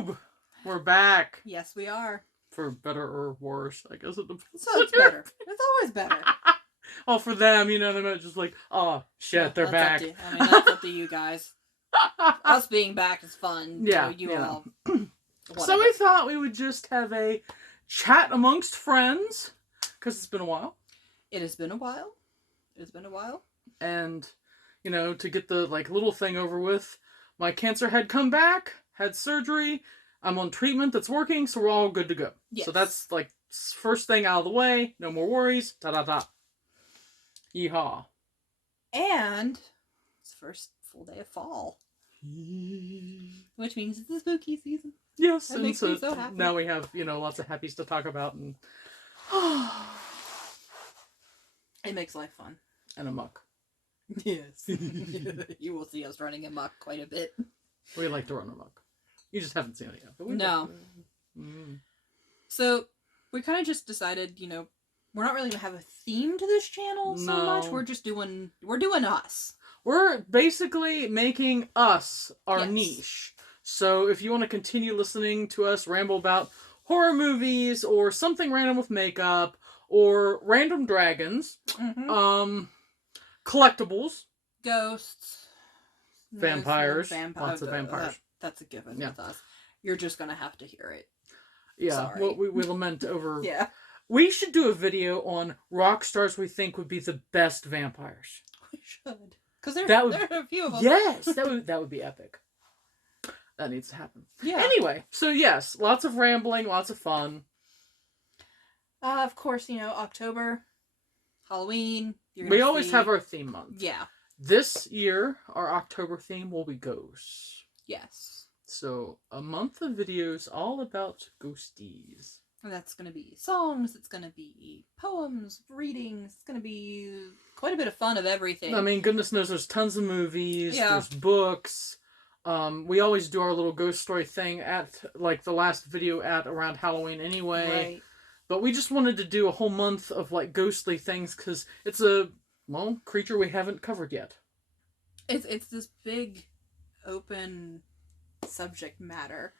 YouTube! We're back. Yes, we are. For better or worse, I guess it depends. So it's better. It's always better. Oh, for them, they might just like, oh, shit, Yeah, they're back. That's up to you guys. Us being back is fun. Yeah. You all. So we thought we would just have a chat amongst friends, because it's been a while. It has been a while. And, to get the, little thing over with, my cancer had come back, had surgery, I'm on treatment that's working, so we're all good to go. Yes. So that's, first thing out of the way, no more worries, ta-da-da. Yeehaw. And it's the first full day of fall. Which means it's the spooky season. Yes, that makes me so happy. Now we have, lots of happies to talk about, and it makes life fun. And amok. Yes. You will see us running amok quite a bit. We like to run amok. You just haven't seen it yet. But no. So, we kind of just decided, we're not really going to have a theme to this channel so much. We're doing us. We're basically making us our niche. So if you want to continue listening to us ramble about horror movies or something random with makeup or random dragons, collectibles, ghosts, vampires, lots of vampires. That's a given with us. You're just going to have to hear it. Yeah, well, we lament over... Yeah. We should do a video on rock stars we think would be the best vampires. We should. Because there are a few of them. Yes, that would be epic. That needs to happen. Yeah. Anyway, so yes, lots of rambling, lots of fun. Of course, October, Halloween. We always have our theme month. Yeah. This year, our October theme will be ghosts. Yes. So, a month of videos all about ghosties. And that's going to be songs, it's going to be poems, readings, it's going to be quite a bit of fun of everything. I mean, goodness knows there's tons of movies, there's books. We always do our little ghost story thing at, the last video at around Halloween anyway. Right. But we just wanted to do a whole month of, ghostly things, because it's a, creature we haven't covered yet. It's this big, open subject matter.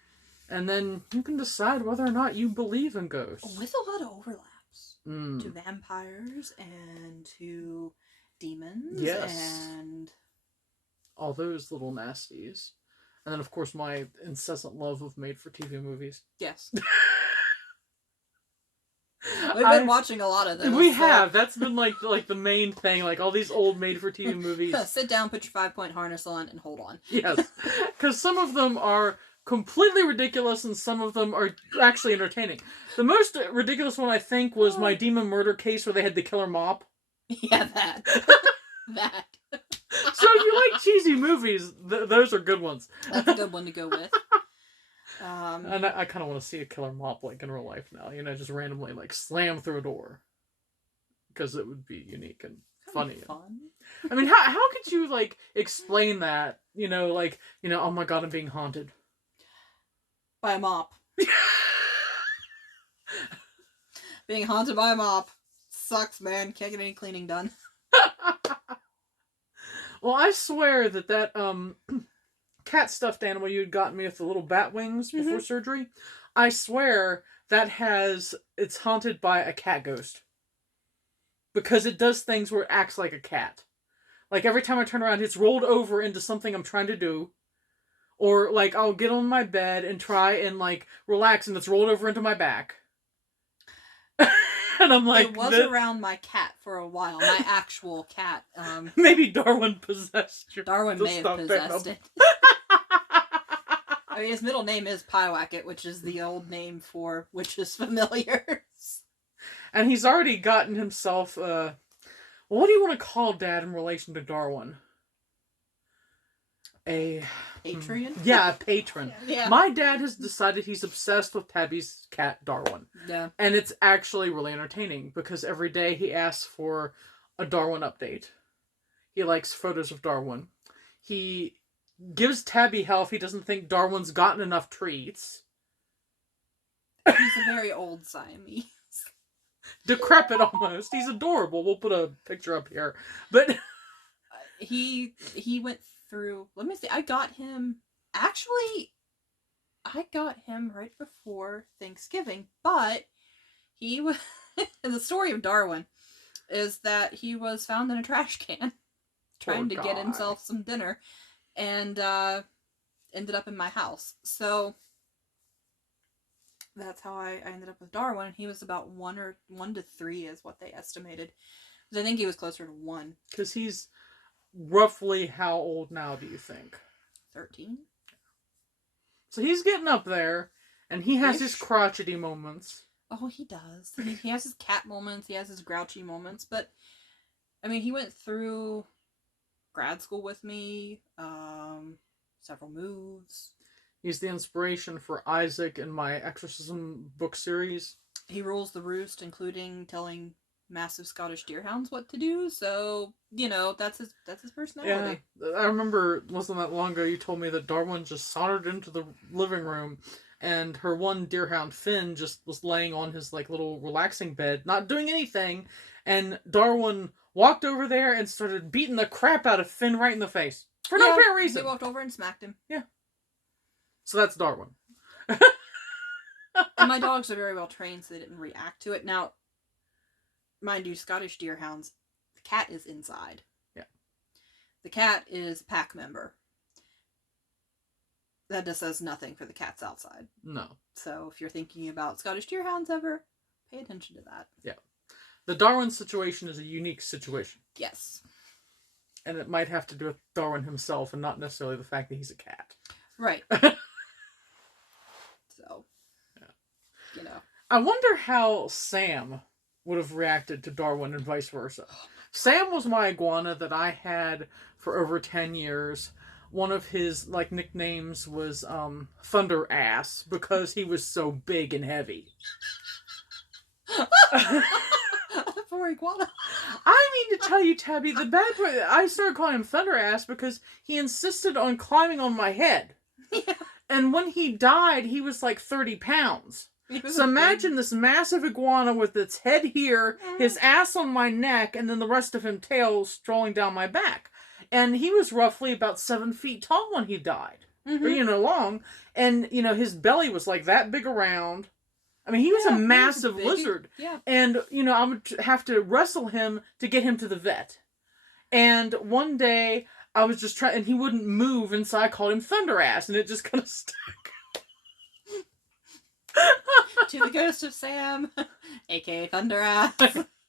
And then you can decide whether or not you believe in ghosts. With a lot of overlaps. To vampires and to demons. Yes. And all those little nasties. And then, of course, my incessant love of made-for-TV movies. Yes. We've been watching a lot of those. We have. That's been, the main thing. All these old made-for-TV movies. Sit down, put your 5-point harness on, and hold on. Yes. Because some of them are completely ridiculous, and some of them are actually entertaining. The most ridiculous one, I think, was my demon murder case where they had the killer mop. Yeah, that. That. So if you like cheesy movies, those are good ones. That's a good one to go with. And I kind of want to see a killer mop, in real life now. Just randomly, slam through a door. Because it would be unique and funny. Fun. I mean, how could you, explain that? Oh my god, I'm being haunted. By a mop. Being haunted by a mop. Sucks, man. Can't get any cleaning done. Well, I swear that cat stuffed animal you had gotten me with the little bat wings before surgery, I swear that it's haunted by a cat ghost. Because it does things where it acts like a cat. Every time I turn around, it's rolled over into something I'm trying to do. Or, I'll get on my bed and try and, relax, and it's rolled over into my back. And I'm it was around my cat for a while. My actual cat. Maybe Darwin possessed you. Darwin may have possessed it. I mean, his middle name is Pyewacket, which is the old name for witches' familiars. And he's already gotten himself, what do you want to call Dad in relation to Darwin? A patron? Yeah, a patron. Yeah. My dad has decided he's obsessed with Tabby's cat, Darwin. Yeah. And it's actually really entertaining because every day he asks for a Darwin update. He likes photos of Darwin. He gives Tabby hell if he doesn't think Darwin's gotten enough treats. He's a very old Siamese. Decrepit almost. He's adorable. We'll put a picture up here. But he went through, let me see, I got him, actually, I got him right before Thanksgiving, but he was. The story of Darwin is that he was found in a trash can trying to get himself some dinner, and ended up in my house. So that's how I ended up with Darwin. He was about 1 to 3 is what they estimated. I think he was closer to 1. Because he's roughly how old now, do you think? 13. So he's getting up there, and he has his crotchety moments. Oh, he does. He has his cat moments. He has his grouchy moments. But, I mean, he went through grad school with me, several moves. He's the inspiration for Isaac in my exorcism book series. He rules the roost, including telling massive Scottish deerhounds what to do. So, that's his personality. Yeah, I remember it wasn't that long ago you told me that Darwin just sauntered into the living room, and her one deerhound Finn just was laying on his little relaxing bed, not doing anything, and Darwin walked over there and started beating the crap out of Finn right in the face for no apparent reason. He walked over and smacked him. Yeah. So that's Darwin. And my dogs are very well trained, so they didn't react to it. Now, mind you, Scottish deerhounds, the cat is inside. Yeah. The cat is a pack member. That just does nothing for the cats outside. No. So if you're thinking about Scottish deerhounds ever, pay attention to that. Yeah. The Darwin situation is a unique situation. Yes. And it might have to do with Darwin himself and not necessarily the fact that he's a cat. Right. So, yeah. I wonder how Sam would have reacted to Darwin and vice versa. Sam was my iguana that I had for over 10 years. One of his nicknames was Thunder Ass because he was so big and heavy. Poor iguana. I mean to tell you, Tabby, the bad part, I started calling him Thunder Ass because he insisted on climbing on my head. Yeah. And when he died, he was 30 pounds. So imagine this massive iguana with its head here, his ass on my neck, and then the rest of him tail strolling down my back. And he was roughly about 7 feet tall when he died. Mm-hmm. Or, long. And, his belly was that big around. I mean, he was a massive lizard. Yeah. And, I would have to wrestle him to get him to the vet. And one day, I was just trying, and he wouldn't move, and so I called him Thunder Ass, and it just kind of stuck. To the ghost of Sam, aka Thunder Ass,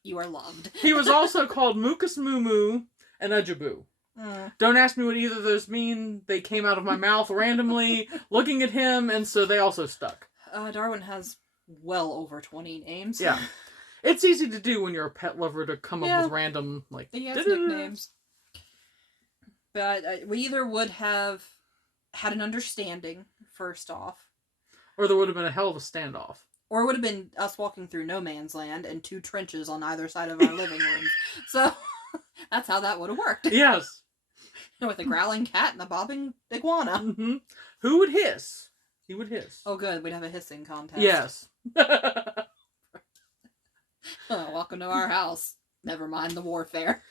you are loved. He was also called Mucus Moo and Ujaboo. Don't ask me what either of those mean. They came out of my mouth randomly, looking at him, and so they also stuck. Darwin has well over 20 names. Yeah. It's easy to do when you're a pet lover to come up with random, He has nicknames. But we either would have had an understanding, first off. Or there would have been a hell of a standoff. Or it would have been us walking through no man's land and 2 trenches on either side of our living room. So, that's how that would have worked. Yes. With a growling cat and a bobbing iguana. Mm-hmm. Who would hiss? He would hiss. Oh, good. We'd have a hissing contest. Yes. Welcome to our house. Never mind the warfare.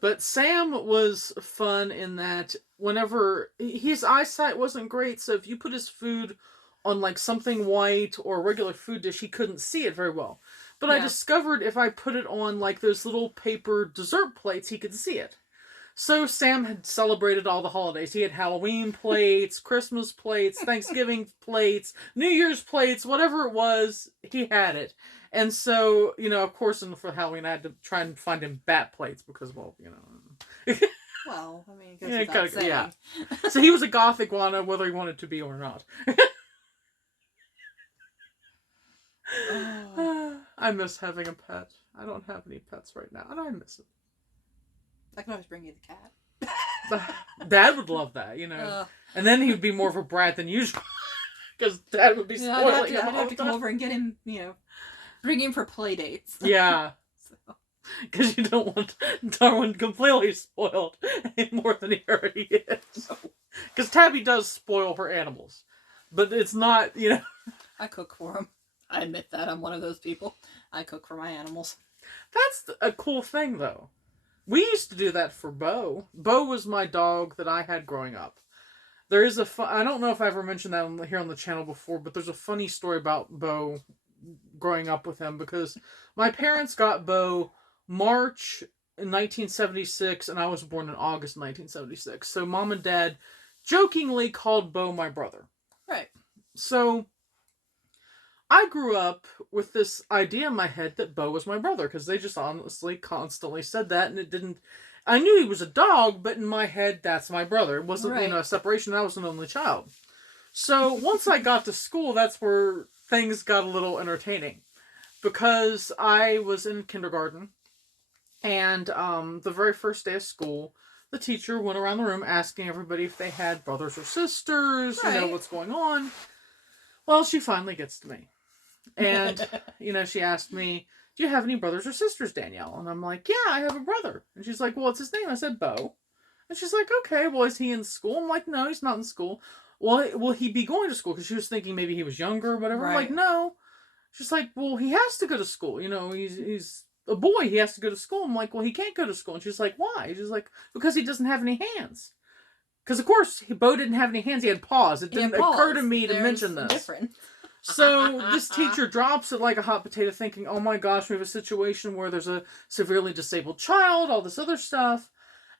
But Sam was fun in that whenever his eyesight wasn't great, so if you put his food on something white or a regular food dish, he couldn't see it very well. But I discovered if I put it on those little paper dessert plates, he could see it. So Sam had celebrated all the holidays. He had Halloween plates, Christmas plates, Thanksgiving plates, New Year's plates, whatever it was, he had it. And so, of course, for Halloween, I had to try and find him bat plates because, well, Well, I mean, it goes without saying. Yeah. So he was a goth iguana, whether he wanted to be or not. I miss having a pet. I don't have any pets right now, and I miss it. I can always bring you the cat. Dad would love that, and then he would be more of a brat than usual, because Dad would be spoiling him. I'd have to come over and get him, bring him for play dates. Yeah. Because you don't want Darwin completely spoiled any more than he already is. Because Tabby does spoil her animals, but it's not, I cook for him. I admit that. I'm one of those people. I cook for my animals. That's a cool thing, though. We used to do that for Bo. Bo was my dog that I had growing up. There is I don't know if I ever mentioned that here on the channel before, but there's a funny story about Bo growing up with him, because my parents got Bo March in 1976, and I was born in August 1976. So mom and dad jokingly called Bo my brother. Right. So I grew up with this idea in my head that Bo was my brother, because they just honestly constantly said that, and it didn't. I knew he was a dog, but in my head, that's my brother. It wasn't, right. A separation. I was an only child. So once I got to school, that's where things got a little entertaining, because I was in kindergarten, and the very first day of school, the teacher went around the room asking everybody if they had brothers or sisters, Right. what's going on. Well, she finally gets to me. And, she asked me, do you have any brothers or sisters, Danielle? And I'm like, yeah, I have a brother. And she's like, well, what's his name? I said, Bo. And she's like, okay, well, is he in school? I'm like, no, he's not in school. Well, will he be going to school? Because she was thinking maybe he was younger or whatever. Right. I'm like, no. She's like, well, he has to go to school. He's a boy. He has to go to school. I'm like, well, he can't go to school. And she's like, why? She's like, because he doesn't have any hands. Because, of course, Bo didn't have any hands. He had paws. It didn't occur to me to mention this. Different. So this teacher drops it like a hot potato, thinking, oh my gosh, we have a situation where there's a severely disabled child, all this other stuff.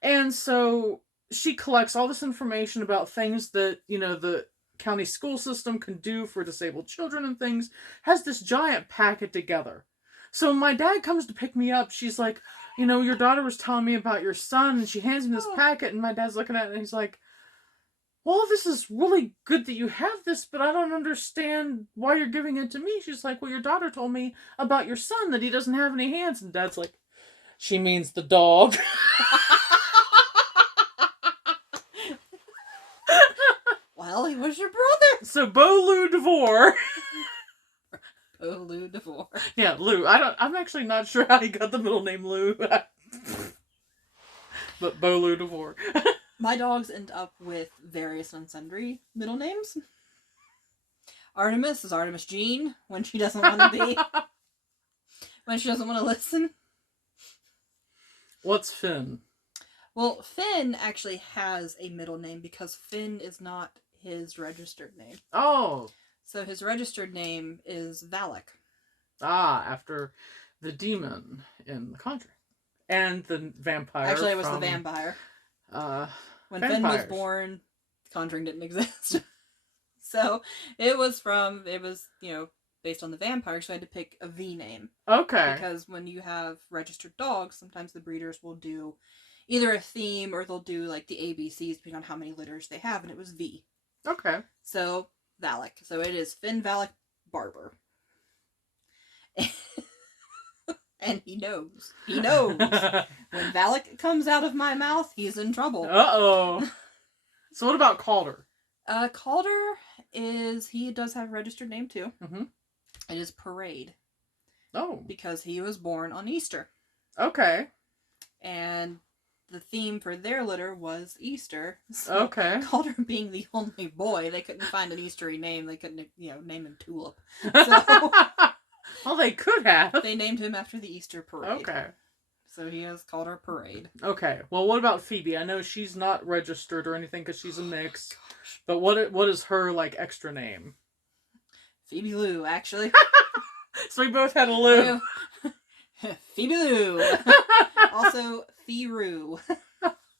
And so she collects all this information about things that, the county school system can do for disabled children and things, has this giant packet together. So when my dad comes to pick me up, she's like, your daughter was telling me about your son, and she hands me this packet, and my dad's looking at it, and he's like, well, this is really good that you have this, but I don't understand why you're giving it to me. She's like, well, your daughter told me about your son, that he doesn't have any hands. And Dad's like, she means the dog. Well, he was your brother. So Bo Lou DeVore. Bo Lou DeVore. Yeah, Lou. I'm actually not sure how he got the middle name Lou. But Bo Lou DeVore. My dogs end up with various and sundry middle names. Artemis is Artemis Jean when she doesn't want to be. When she doesn't want to listen. What's Finn? Well, Finn actually has a middle name because Finn is not his registered name. Oh. So his registered name is Valak. Ah, after the demon in The Conjuring. And the vampire. Actually, it was the vampire. When Finn was born, Conjuring didn't exist. So it was based on the vampire, so I had to pick a V name. Okay. Because when you have registered dogs, sometimes the breeders will do either a theme or they'll do like the ABCs depending on how many litters they have, and it was V. Okay. So Valak. So it is Finn Valak Barber. And he knows. He knows. When Valak comes out of my mouth, he's in trouble. Uh-oh. So what about Calder? Calder he does have a registered name too. Mm-hmm. It is Parade. Oh. Because he was born on Easter. Okay. And the theme for their litter was Easter. So okay. Calder being the only boy, they couldn't find an Eastery name. They couldn't, name him Tulip. So well, they could have. They named him after the Easter parade. Okay. So he has Calder Parade. Okay. Well, what about Phoebe? I know she's not registered or anything because she's a mix. But what is her, extra name? Phoebe Lou, actually. So we both had a Lou. Phoebe Lou. Also, Thiru.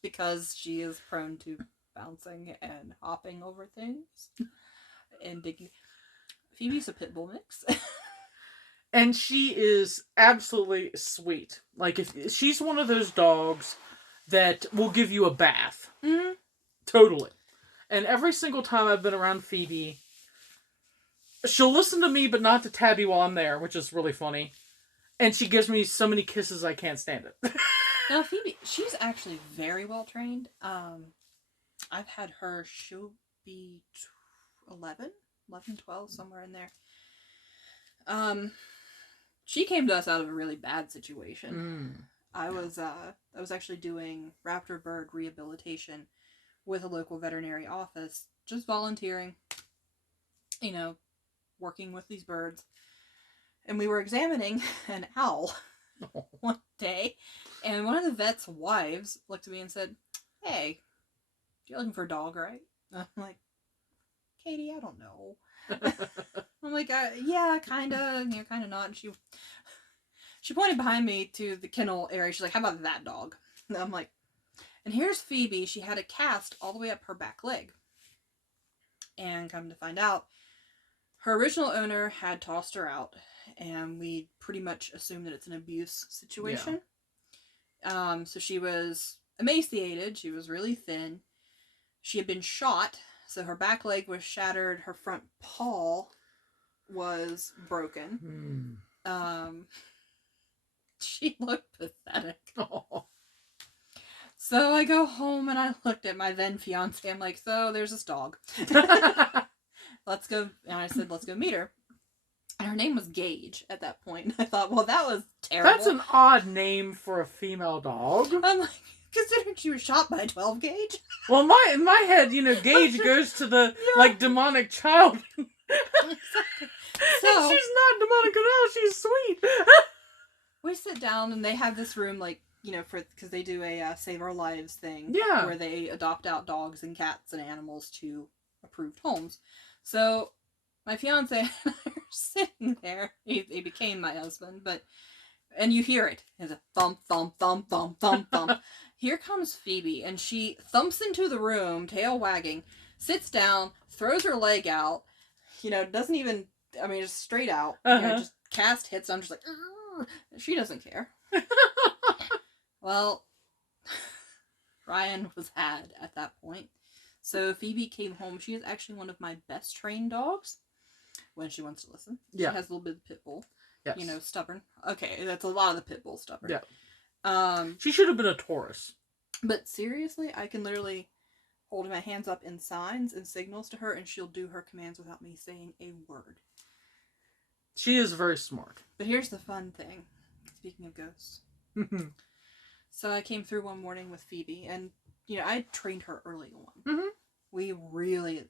Because she is prone to bouncing and hopping over things. And digging. Phoebe's a pit bull mix. And she is absolutely sweet. If she's one of those dogs that will give you a bath. Mm-hmm. Totally. And every single time I've been around Phoebe, she'll listen to me, but not to Tabby while I'm there, which is really funny. And she gives me so many kisses I can't stand it. Now, Phoebe, she's actually very well trained. I've had her, she'll be 11, 12, somewhere in there. She came to us out of a really bad situation. I was actually doing raptor bird rehabilitation with a local veterinary office, just volunteering, working with these birds. And we were examining an owl one day, and one of the vet's wives looked at me and said, "Hey, you're looking for a dog, right?" I'm like, Katie, I don't know. I'm like, yeah, kind of, kind of not. And she pointed behind me to the kennel area. She's like, how about that dog? And I'm like, and here's Phoebe. She had a cast all the way up her back leg. And come to find out, her original owner had tossed her out, and we pretty much assumed that it's an abuse situation. Yeah. So she was emaciated. She was really thin. She had been shot, so her back leg was shattered. Her front paw was broken. She looked pathetic. Oh. So I go home and I looked at my then fiance. I'm like, so there's this dog. Let's go. And I said, let's go meet her. And her name was Gage at that point. I thought, well, that was terrible. That's an odd name for a female dog. I'm like, considering she was shot by a 12 gauge. Well, in my head, Gage goes to the demonic child. Exactly. So, she's not demonic at all. She's sweet. We sit down and they have this room, because they do a Save Our Lives thing. Yeah. Where they adopt out dogs and cats and animals to approved homes. So my fiance and I are sitting there. He became my husband, and you hear it. It's a thump, thump, thump, thump, thump, thump. Here comes Phoebe, and she thumps into the room, tail wagging, sits down, throws her leg out, doesn't even, just straight out. Just cast hits. I'm just like, ugh. She doesn't care. Well, Ryan was had at that point. So Phoebe came home. She is actually one of my best trained dogs when she wants to listen. Yeah. She has a little bit of pit bull. Yes. Stubborn. Okay, that's a lot of the pit bull stubborn. Yeah. She should have been a Taurus. But seriously, I can literally hold my hands up in signs and signals to her, and she'll do her commands without me saying a word. She is very smart. But here's the fun thing. Speaking of ghosts. So I came through one morning with Phoebe, and, I trained her early on. Mm-hmm. We really,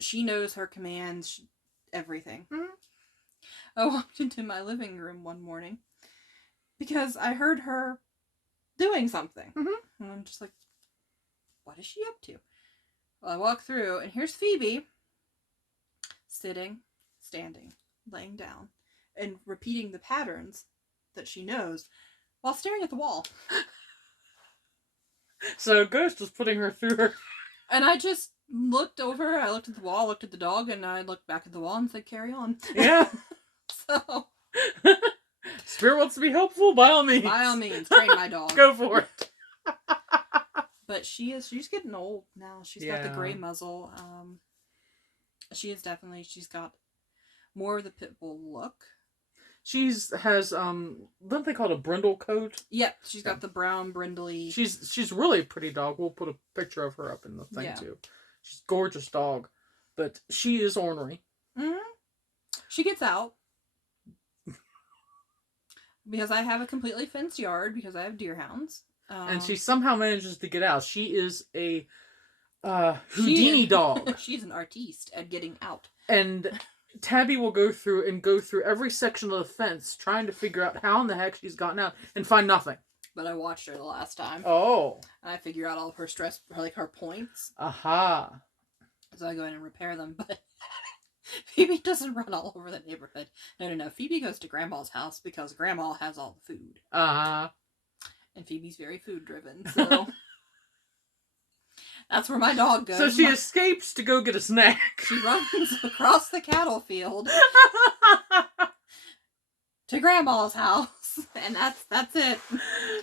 she knows her commands, everything. Mm-hmm. I walked into my living room one morning because I heard her doing something. Mm-hmm. And I'm just like, what is she up to? Well, I walk through, and here's Phoebe sitting, standing, laying down, and repeating the patterns that she knows while staring at the wall. So Ghost was putting her through her. And I just looked over, I looked at the wall, looked at the dog, and I looked back at the wall and said, carry on. Yeah. So. Spirit wants to be helpful? By all means. By all means. Train my dog. Go for it. But she's getting old now. She's got the gray muzzle. She's got more of the pit bull look. Has don't they call it a brindle coat? Yep, she's got the brown brindly. She's really a pretty dog. We'll put a picture of her up in the thing too. She's a gorgeous dog, but she is ornery. Mm-hmm. She gets out because I have a completely fenced yard because I have deer hounds. And she somehow manages to get out. She is a Houdini dog. She's an artiste at getting out. And Tabby will go through every section of the fence trying to figure out how in the heck she's gotten out and find nothing. But I watched her the last time. Oh. And I figure out all of her stress, her points. Aha. So I go in and repair them. But Phoebe doesn't run all over the neighborhood. No. Phoebe goes to Grandma's house because Grandma has all the food. Uh-huh. And Phoebe's very food driven, so that's where my dog goes. So she escapes to go get a snack. She runs across the cattle field to Grandma's house, and that's it.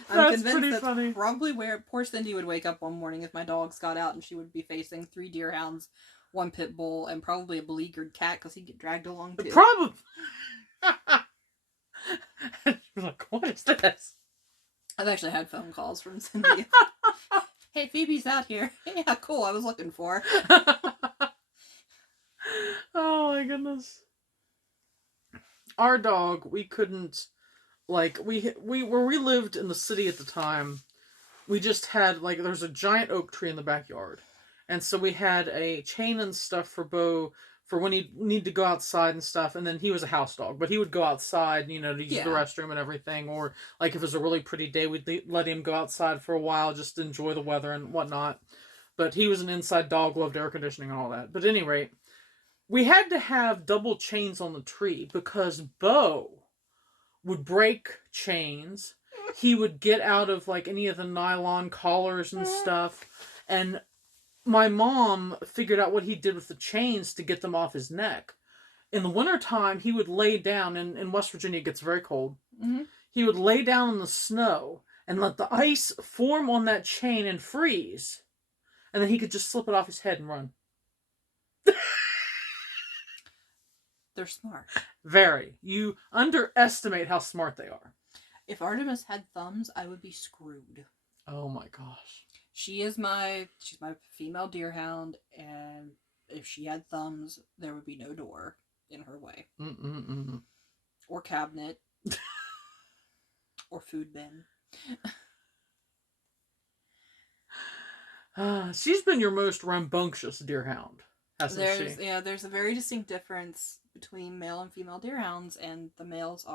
I'm convinced that's funny. Probably where poor Cindy would wake up one morning if my dogs got out, and she would be facing 3 deer hounds, 1 pit bull, and probably a beleaguered cat because he'd get dragged along too. Probably. You're like, what is this? I've actually had phone calls from Cindy. Hey, Phoebe's out here. Yeah, cool. I was looking for her. Oh my goodness. Our dog, we couldn't, where we lived in the city at the time, we just had, there's a giant oak tree in the backyard. And so we had a chain and stuff for Bo for when he'd need to go outside and stuff. And then he was a house dog, but he would go outside, to use the restroom and everything. Or, if it was a really pretty day, we'd let him go outside for a while just to enjoy the weather and whatnot. But he was an inside dog, loved air conditioning and all that. But at any rate, we had to have double chains on the tree because Bo would break chains. He would get out of like any of the nylon collars and stuff. And my mom figured out what he did with the chains to get them off his neck. In the wintertime, he would lay down, and in West Virginia it gets very cold. Mm-hmm. He would lay down in the snow and let the ice form on that chain and freeze. And then he could just slip it off his head and run. They're smart. Very. You underestimate how smart they are. If Artemis had thumbs, I would be screwed. Oh my gosh. She's my female deerhound, and if she had thumbs, there would be no door in her way. Mm-mm-mm. Or cabinet. Or food bin. She's been your most rambunctious deerhound, hasn't she? Yeah, there's a very distinct difference between male and female deerhounds, and the males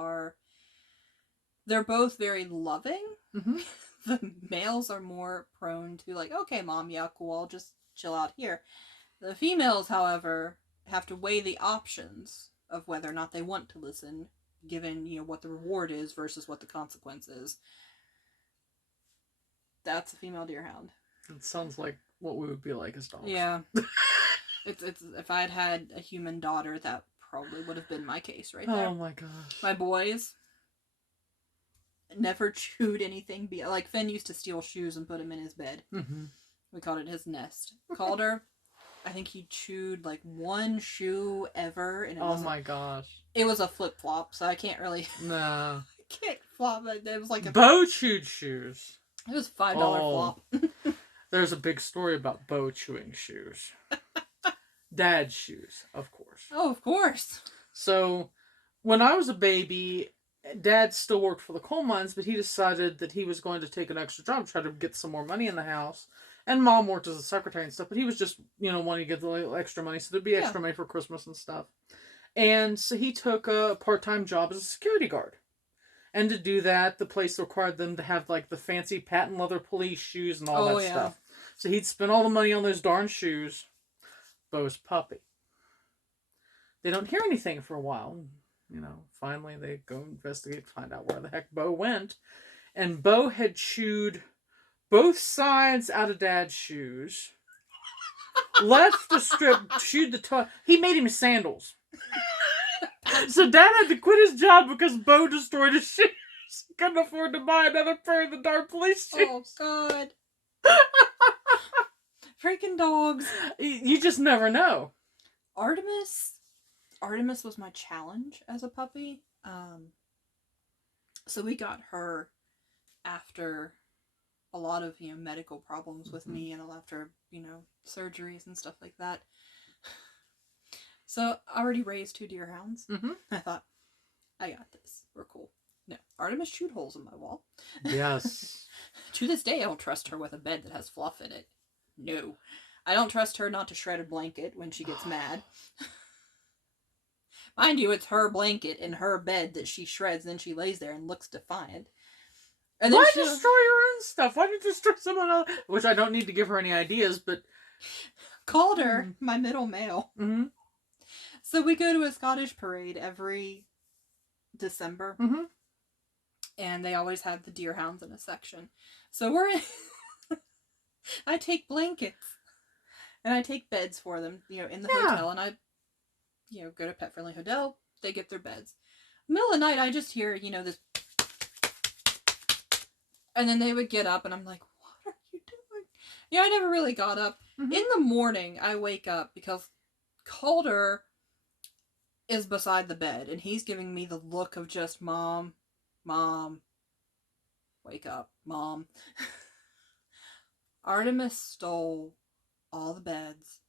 they're both very loving. Mm-hmm. The males are more prone to like, okay, mom, yeah, cool, I'll just chill out here. The females, however, have to weigh the options of whether or not they want to listen, given, what the reward is versus what the consequence is. That's a female deerhound. It sounds like what we would be like as dogs. Yeah. It's if I had a human daughter, that probably would have been my case right there. Oh my gosh. My boys never chewed anything. Like Finn used to steal shoes and put them in his bed. Mm-hmm. We called it his nest. Calder, I think he chewed like one shoe ever, and my gosh. It was a flip flop, so I can't really. No. I can't flop. It was like a Bo chewed shoes. It was $5 flop. There's a big story about Bo chewing shoes. Dad's shoes, of course. Oh, of course. So, when I was a baby, Dad still worked for the coal mines, but he decided that he was going to take an extra job, try to get some more money in the house. And Mom worked as a secretary and stuff, but he was just, wanting to get the little extra money, so there'd be extra money for Christmas and stuff. And so he took a part-time job as a security guard. And to do that, the place required them to have, like, the fancy patent leather police shoes and all that stuff. So he'd spend all the money on those darn shoes. Bo's puppy. They don't hear anything for a while. Finally they go investigate, find out where the heck Bo went. And Bo had chewed both sides out of Dad's shoes. Left the strip, chewed the toe. He made him sandals. So Dad had to quit his job because Bo destroyed his shoes. Couldn't afford to buy another pair of the darn police shoes. Oh, God. Freaking dogs. You just never know. Artemis was my challenge as a puppy. So we got her after a lot of, medical problems with me, and after, surgeries and stuff like that. So I already raised 2 deerhounds. Mm-hmm. I thought, I got this. We're cool. No, Artemis chewed holes in my wall. Yes. To this day, I don't trust her with a bed that has fluff in it. No. I don't trust her not to shred a blanket when she gets mad. Mind you, it's her blanket in her bed that she shreds, and then she lays there and looks defiant. And Why destroy your own stuff? Why did you destroy someone else? Which I don't need to give her any ideas, but... Calder, my middle male. Mm-hmm. So we go to a Scottish parade every December. Mm-hmm. And they always have the deerhounds in a section. So we're in... I take blankets. And I take beds for them, in the hotel. And I, go to Pet Friendly Hotel. They get their beds. Middle of the night, I just hear, this... And then they would get up, and I'm like, what are you doing? I never really got up. Mm-hmm. In the morning, I wake up because Calder is beside the bed, and he's giving me the look of just, Mom, wake up, Mom. Artemis stole all the beds,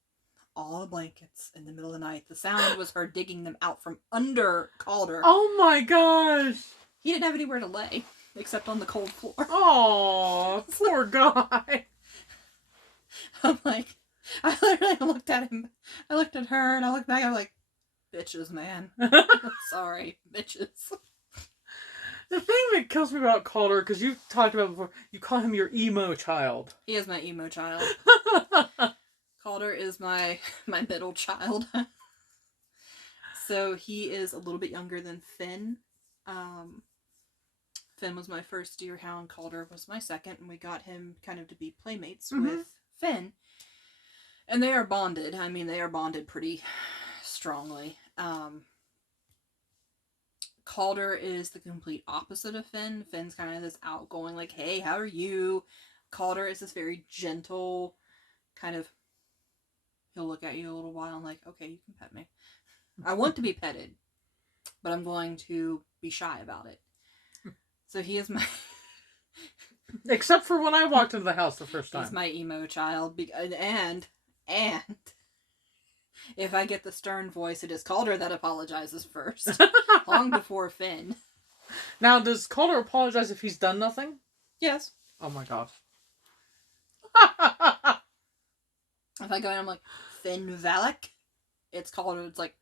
all the blankets in the middle of the night. The sound was her digging them out from under Calder. Oh my gosh! He didn't have anywhere to lay, except on the cold floor. Oh, poor guy. I'm like, I literally looked at him. I looked at her, and I looked back. I'm like, bitches, man. Sorry, bitches. The thing that kills me about Calder, because you've talked about it before, you call him your emo child. He is my emo child. Calder is my middle child. So he is a little bit younger than Finn. Finn was my first deerhound. Calder was my second, and we got him kind of to be playmates with Finn. And they are bonded. I mean, they are bonded pretty strongly. Calder is the complete opposite of Finn. Finn's kind of this outgoing, like, hey, how are you? Calder is this very gentle, kind of, he'll look at you a little while and like, okay, you can pet me. I want to be petted, but I'm going to be shy about it. So he is my... Except for when I walked into the house the first time. He's my emo child. And if I get the stern voice, it is Calder that apologizes first. Long before Finn. Now, does Calder apologize if he's done nothing? Yes. Oh my god. If I go in, I'm like, Finn Valak. It's Calder. It's like,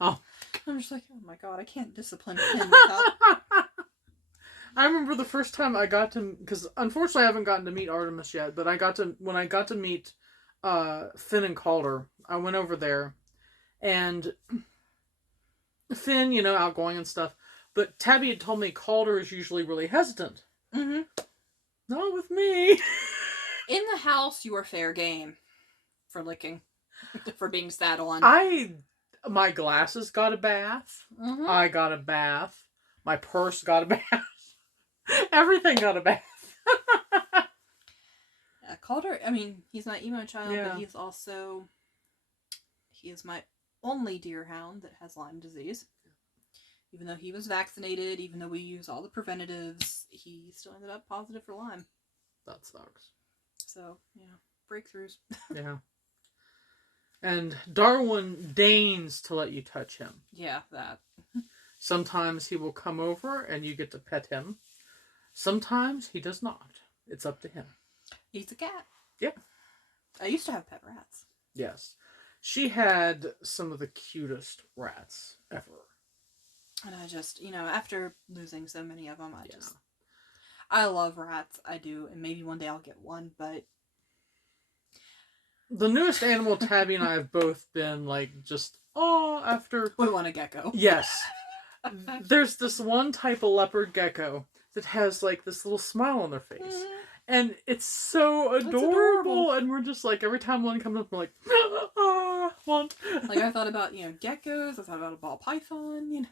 Oh. I'm just like, oh my god, I can't discipline Finn without... I remember the first time I got to, because unfortunately I haven't gotten to meet Artemis yet, but when I got to meet Finn and Calder, I went over there, and Finn, outgoing and stuff, but Tabby had told me Calder is usually really hesitant. Mm-hmm. Not with me. In the house, you are fair game for licking, for being sat on. My glasses got a bath. Mm-hmm. I got a bath. My purse got a bath. Everything got a bath. Calder, I mean, he's my emo child, Yeah. but he is my only deerhound that has Lyme disease. Even though he was vaccinated, even though we use all the preventatives, he still ended up positive for Lyme. That sucks. So, breakthroughs. Yeah. And Darwin deigns to let you touch him. Yeah, that. Sometimes he will come over and you get to pet him. Sometimes he does not. It's up to him. He's a cat. Yeah. I used to have pet rats. Yes. She had some of the cutest rats ever. And I just, after losing so many of them, I love rats. I do. And maybe one day I'll get one, but... The newest animal Tabby and I have both been after... We want a gecko. Yes. There's this one type of leopard gecko that has this little smile on their face. Mm-hmm. And it's so adorable. And we're just every time one comes up, I'm like, one. I thought about, geckos. I thought about a ball python,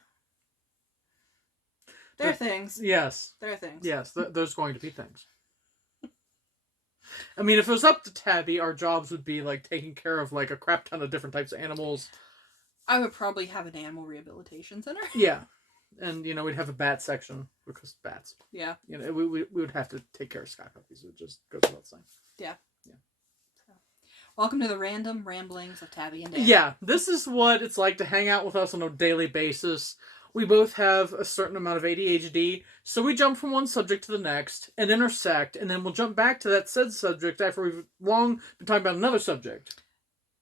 They're things. Yes. They're things. Yes, there's going to be things. I mean, if it was up to Tabby, our jobs would be taking care of a crap ton of different types of animals. I would probably have an animal rehabilitation center. Yeah. And, we'd have a bat section because bats. Yeah. We would have to take care of sky puppies. It would just go without saying. Yeah. Yeah. So, welcome to the random ramblings of Tabby and Dani. Yeah. This is what it's like to hang out with us on a daily basis. We both have a certain amount of ADHD, so we jump from one subject to the next and intersect, and then we'll jump back to that said subject after we've long been talking about another subject.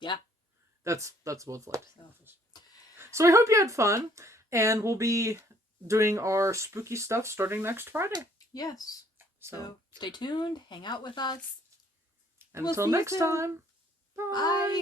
Yeah. That's what it's like. So I hope you had fun, and we'll be doing our spooky stuff starting next Friday. Yes. So stay tuned, hang out with us. Until next time. Bye. Bye.